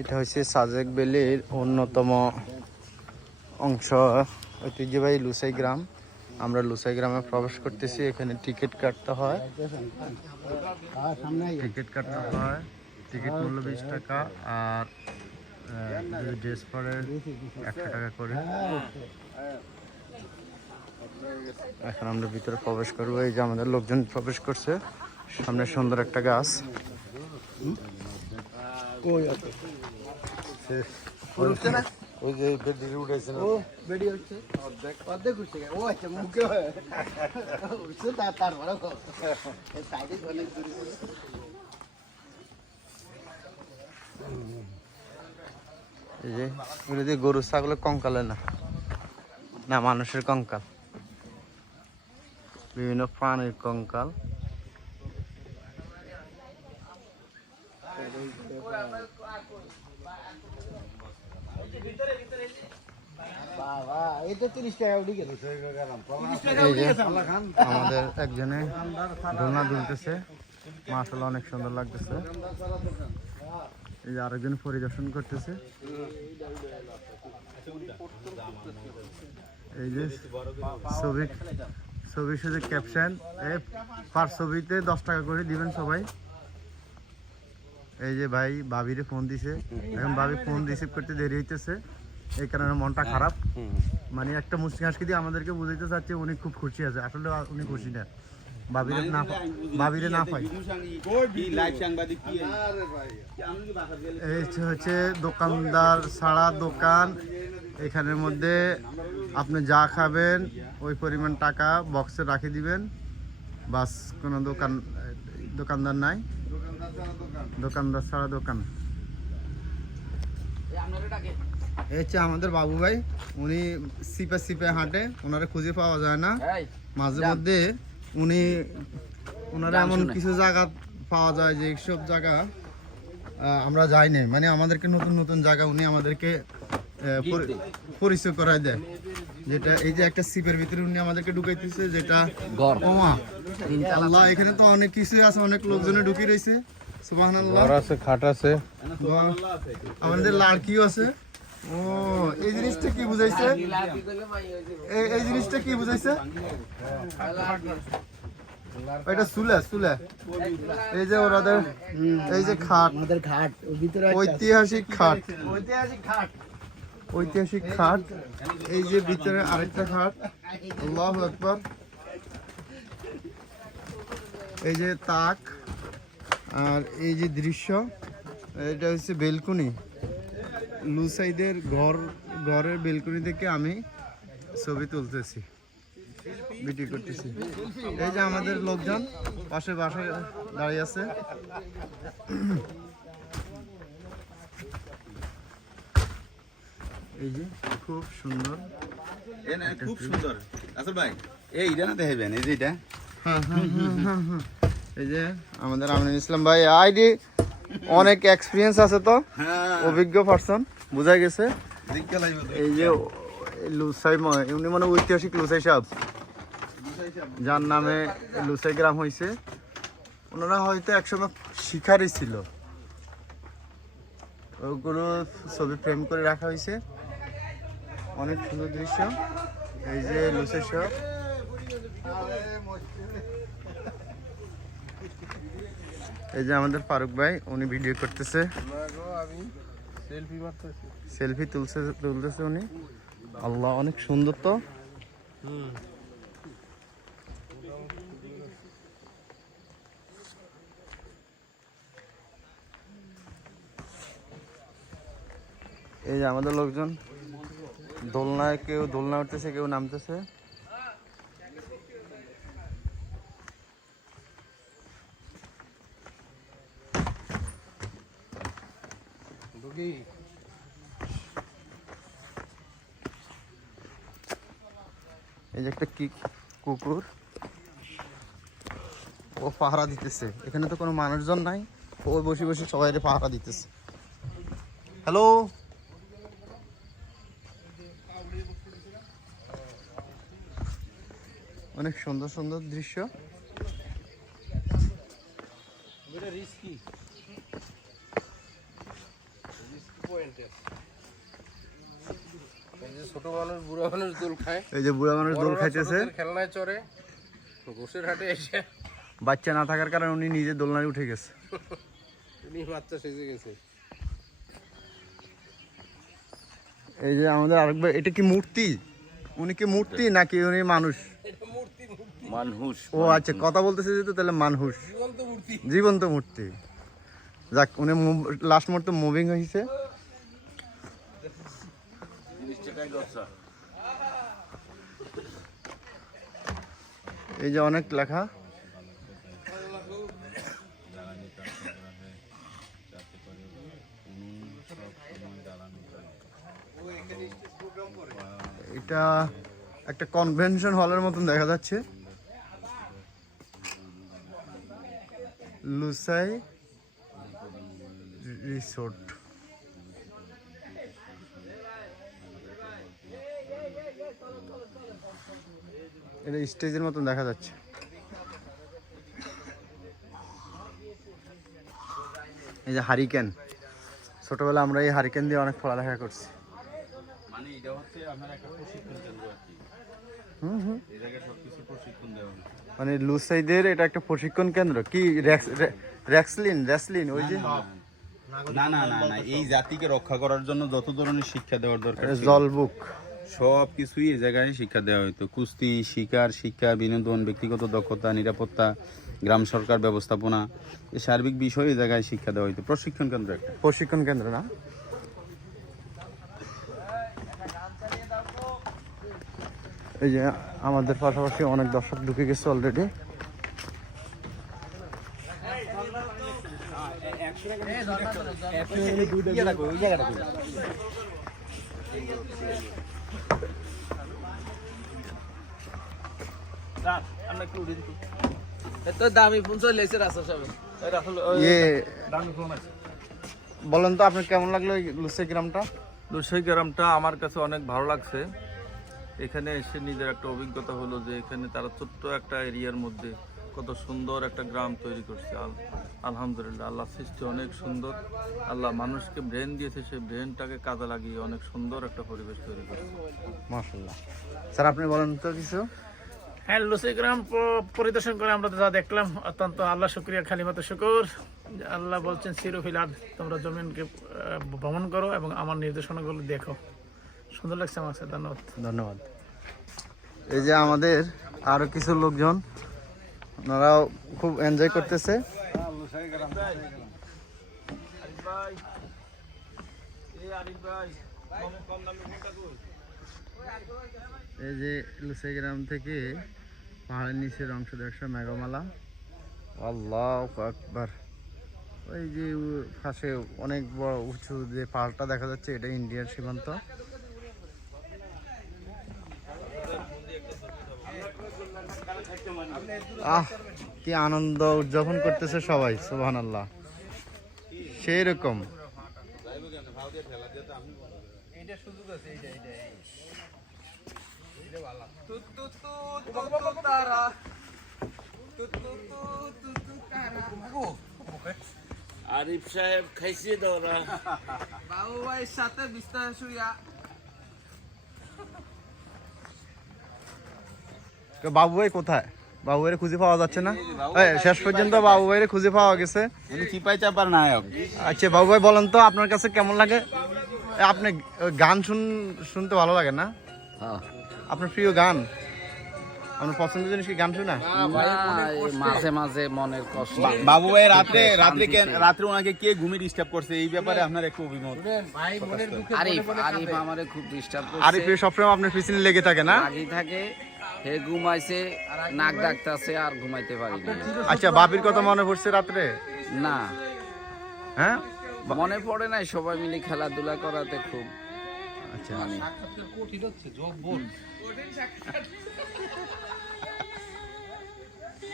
এটা হচ্ছে সাজেক বেলির অন্যতম অংশ। ঐতিহ্যবাহী লুসাই গ্রাম। আমরা লুসাই গ্রামে প্রবেশ করতেছি। এখানে টিকিট কাটতে হয়। টিকিট কাটতে হয়। টিকিট মূল্য বিশ টাকা আর ড্রেস পরে একশো টাকা করে। এখন আমরা ভিতরে প্রবেশ করব। এই যে আমাদের লোকজন প্রবেশ করছে। সামনে সুন্দর একটা গাছ। ওই যে বেডি উঠেছে না? বেডি হচ্ছে। অর্ধেক অর্ধেক উঠছে ও আচ্ছা মুখে উঠছে তার তারপরে সাইডে অনেক দূরে এই যে এগুলো গরু ছাগলের কঙ্কালে না? না মানুষের কঙ্কাল। বিভিন্ন প্রাণীর কঙ্কাল বাবা এটা তিরিশ টাকা উঠে গেল এই যে আমাদের একজনে দোলনা দুলতেছে। মাসাল অনেক সুন্দর লাগতেছে। এই যে আরেকজন পরিদর্শন করতেছে। এই যে ছবি ছবির সাথে ক্যাপশন পার ছবিতে দশ টাকা করে দিবেন সবাই। এই যে ভাই ভাবিরে ফোন দিছে। এখন ভাবি ফোন রিসিভ করতে দেরি হইতেছে। এই কারণে মনটা খারাপ। মানে একটা মুসলিম সংস্কৃতি আমাদেরকে বুঝাইতে চাচ্ছে উনি খুব খুশি আছে। আসলে উনি খুশি না। ভাবিরে না ভাবিরে না পাই। এই হচ্ছে- হচ্ছে দোকানদার ছাড়া দোকান। এখানের মধ্যে আপনি যা খাবেন ওই পরিমাণ টাকা বক্সে রাখে দিবেন। বাস কোনো দোকান দোকানদার নাই। দোকানদার ছাড়া দোকান। এই হচ্ছে আমাদের বাবু ভাই উনি সিপে সিপে হাঁটে ওনারা খুঁজে পাওয়া যায় না। মাঝে মধ্যে উনি ওনারা এমন কিছু জায়গা পাওয়া যায় যে সব জায়গা আমরা যাই না মানে আমাদেরকে নতুন নতুন জায়গা উনি আমাদেরকে পরিচয় করায় দেয়। যেটা এই যে একটা সিপের ভিতরে উনি আমাদেরকে ঢুকাইতেছে যেটা ওমা আল্লাহ এখানে তো অনেক কিছুই আছে অনেক লোকজনে ঢুকি রয়েছে। সুবহানাল্লাহ। আছে খাট আছে। বাহ, আমাদের লাড়কিও আছে। ও এই জিনিসটা কি বুঝাইছে? এই- এই জিনিসটা কি বুঝাইছে? এটা সুলে সুলে এই যে ওরাদের এই যে খাট। আমাদের ঘাট ভিতরে ঐতিহাসিক খাট। ঐতিহাসিক খাট। এই যে ভিতরে আরেকটা খাট। আল্লাহ আকবার। এই যে তাক। আর এই যে দৃশ্য এটা হচ্ছে বেলকুনি। লুসাইদের ঘর ঘরের বেলকুনি থেকে আমি ছবি তুলতেছি ভিডিও করতেছি। এই যে আমাদের লোকজন পাশে বাসায় দাঁড়িয়ে আছে। এই যে খুব সুন্দর খুব সুন্দর। আসল ভাই এই এটা না দেখাবেন এই যে এটা? হ্যাঁ, হ্যাঁ, হ্যাঁ, হ্যাঁ, হ্যাঁ। এই যে আমাদের আমিনুল ইসলাম ভাই আইডি অনেক এক্সপিরিয়েন্স আছে তো হ্যাঁ। অভিজ্ঞ পার্সন বোঝা গেছে। এই যে লুসাই উনি মানে ঐতিহাসিক লুসাই সাহেব। যার নামে লুসাই গ্রাম হয়েছে ওনারা হয়তো একসময় শিকারই ছিল। ওগুলো ছবি ফ্রেম করে রাখা হয়েছে অনেক সুন্দর দৃশ্য। এই যে লুসাই সাহেব। এই যে আমাদের ফারুক ভাই উনি ভিডিও করতেছে। সেলফি তুলছে তুলতেছে উনি। আল্লাহ অনেক সুন্দর তো। এই যে আমাদের লোকজন দোলনায় কেউ দোলনা উঠতেছে কেউ নামতেছে ঢুকি এই যে একটা কি কুকুর। ও পাহারা দিতেছে। এখানে তো কোনো মানুষজন নাই। ও বসে বসে সবাই পাহারা দিতেছে। হ্যালো অনেক সুন্দর সুন্দর দৃশ্য এই যে ছোট মানুষ বুড়া মানুষ দোল খায়। এই যে বুড়া মানুষ দোল খাইতেছে। খেলনায় চড়ে ঘোষের হাটে এসে। বাচ্চা না থাকার কারণে উনি নিজে দোলনায় উঠে গেছে। উনি বাচ্চা সেজে গেছে। এই যে আমাদের আরেকবার এটা কি মূর্তি? উনি কি মূর্তি নাকি উনি মানুষ? মানুষ ও আচ্ছা কথা বলতেছে যেহেতু তাহলে মানুষ। জীবন্ত মূর্তি। যাক উনি লাস্ট মুহূর্তে মুভিং হয়েছে এই যে অনেক লেখা। এটা একটা কনভেনশন হলের মতন দেখা যাচ্ছে। লুসাই রিসোর্ট। এটা স্টেজের মতন দেখা যাচ্ছে। এই যে হারিকেন। ছোটবেলা আমরা এই হারিকেন দিয়ে অনেক পড়ালেখা করছি। মানে এটা হচ্ছে আপনার একটা প্রশিক্ষণ কেন্দ্র আর কি। মানে লুসাইদের এটা একটা প্রশিক্ষণ কেন্দ্র। কি র্যাক্স- র্যা- র্যাক্সলিন র্যাসলিন ওই যে? না না না না এই জাতিকে রক্ষা করার জন্য যত ধরনের শিক্ষা দেওয়ার দরকার ছিল, জল বুক। সব কিছুই এই জায়গায় শিক্ষা দেওয়া হতো কুস্তি শিকার শিক্ষা বিনোদন ব্যক্তিগত দক্ষতা নিরাপত্তা গ্রাম সরকার ব্যবস্থাপনা এই সার্বিক বিষয় এই জায়গায় শিক্ষা দেওয়া হতো প্রশিক্ষণ কেন্দ্র একটা। প্রশিক্ষণ কেন্দ্র না? এই যে আমাদের পাশাপাশি অনেক দর্শক ঢুকে গেছে অলরেডি ইয়ে। বলেন তো আপনার কেমন লাগল এই লুসাই গ্রামটা লুসাই গ্রামটা আমার কাছে অনেক ভালো লাগছে। এখানে এসে নিজের একটা অভিজ্ঞতা হলো যে এখানে তারা ছোট্ট একটা এরিয়ার মধ্যে কত সুন্দর একটা গ্রাম তৈরি করছে। আল- আলহামদুলিল্লাহ আল্লাহ সৃষ্টি অনেক সুন্দর। আল্লাহ মানুষকে ব্রেন দিয়েছে সেই ব্রেনটাকে কাজে লাগিয়ে অনেক সুন্দর একটা পরিবেশ তৈরি করছে। মাশাল্লাহ স্যার আপনি বলেন তো কিছু? হ্যাঁ লুসি গ্রাম পরিদর্শন করে আমরা তো যা দেখলাম অত্যন্ত আল্লাহ শুক্রিয়া খালিমাত শুকুর। যে আল্লাহ বলছেন সিরুফিলাদ তোমরা জমিনকে ভ্রমণ করো এবং আমার নির্দেশনাগুলো দেখো। সুন্দর লাগছে আমার ধন্যবাদ। ধন্যবাদ। এই যে আমাদের আরও কিছু লোকজন ওনারাও খুব এনজয় করতেছে। এই যে লুসাই গ্রাম থেকে পাহাড়ের নিচের অংশ দেখছ মেঘমালা। আল্লাহ আকবার। ওই যে পাশে অনেক বড় উঁচু যে পাহাড়টা দেখা যাচ্ছে, এটা ইন্ডিয়ার সীমান্ত। আহ কি আনন্দ উদযাপন করতেছে সবাই সুবহান আল্লাহ সেই রকম আরিফ সাহেব খাইছে দৌড়া বাবু ভাইয়ের সাথে বিস্তার শুয়া তো বাবু ভাই কোথায়? বাবু ভাইয়ের খুঁজে পাওয়া যাচ্ছে না। শেষ পর্যন্ত বাবু ভাইয়ের খুঁজে পাওয়া গেছে। চিপাই চাপার নায়ক। আচ্ছা বাবু ভাই বলেন তো আপনার কাছে কেমন লাগে? আপনি গান শুন শুনতে ভালো লাগে না? আপনার প্রিয় গান? আপনার পছন্দের জিনিস কি গান শোনা? মাঝে মাঝে মনের কষ্ট। বাবু ভাই রাত্রে রাত্রে কেন রাত্রে ওনাকে কে ঘুমিয়ে ডিস্টার্ব করছে? এই ব্যাপারে আপনার একটু অভিমত। ভাই মনের মুখে আরিফ আরিফ আমারে খুব ডিস্টার্ব আরে করছে সবসময় আপনার পিছনে লেগে থাকে না? লাগি থাকে। হে ঘুমাইছে নাক ডাকতাছে আর ঘুমাইতে পারি না। আচ্ছা বাবির কথা মনে পড়ছে রাত্রে? না। হ্যাঁ? মনে পড়ে নাই সবাই মিলে খেলাধুলা করাতে খুব। আচ্ছা। মানে